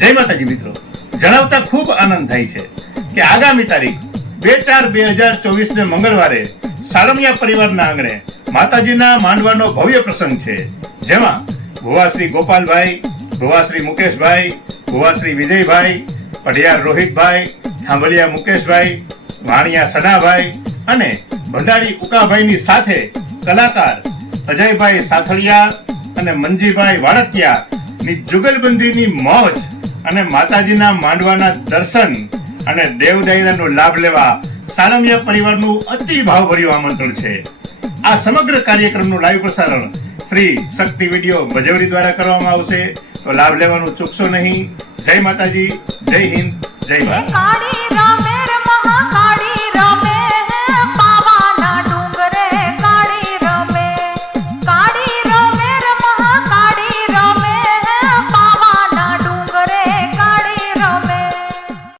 જય માતાજી મિત્રો, જણાવતા ખૂબ આનંદ થાય છે કે આગામી તારીખ 2/4/2024 ને મંગળવારે સાળમિયા પરિવારના આંગણે માતાજીના માંડવાનો ભવ્ય પ્રસંગ છે, જેમાં ભુવાશ્રી ગોપાલભાઈ, ભુવાશ્રી મુકેશભાઈ, ભુવાશ્રી વિજયભાઈ, પઢિયાર રોહિતભાઈ, થાંભલિયા મુકેશભાઈ, વાણિયા સનાભાઈ અને ભંડારી ઉકાભાઈની સાથે કલાકાર અજયભાઈ સાથળિયા અને મંજીભાઈ વાળતિયા ની જુગલબંધીની મોજ અને માતાજીના માંડવાના દર્શન અને દેવ દાયરાનો લાભ લેવા સાળમિયા પરિવારનું અતિ ભાવભર્યું આમંત્રણ છે. આ સમગ્ર કાર્યક્રમનું લાઈવ પ્રસારણ શ્રી શક્તિ વિડીયો ભજવડી દ્વારા કરવામાં આવશે, તો લાભ લેવાનું ચૂકશો નહીં. જય માતાજી, જય હિન્દ, જય ભારત.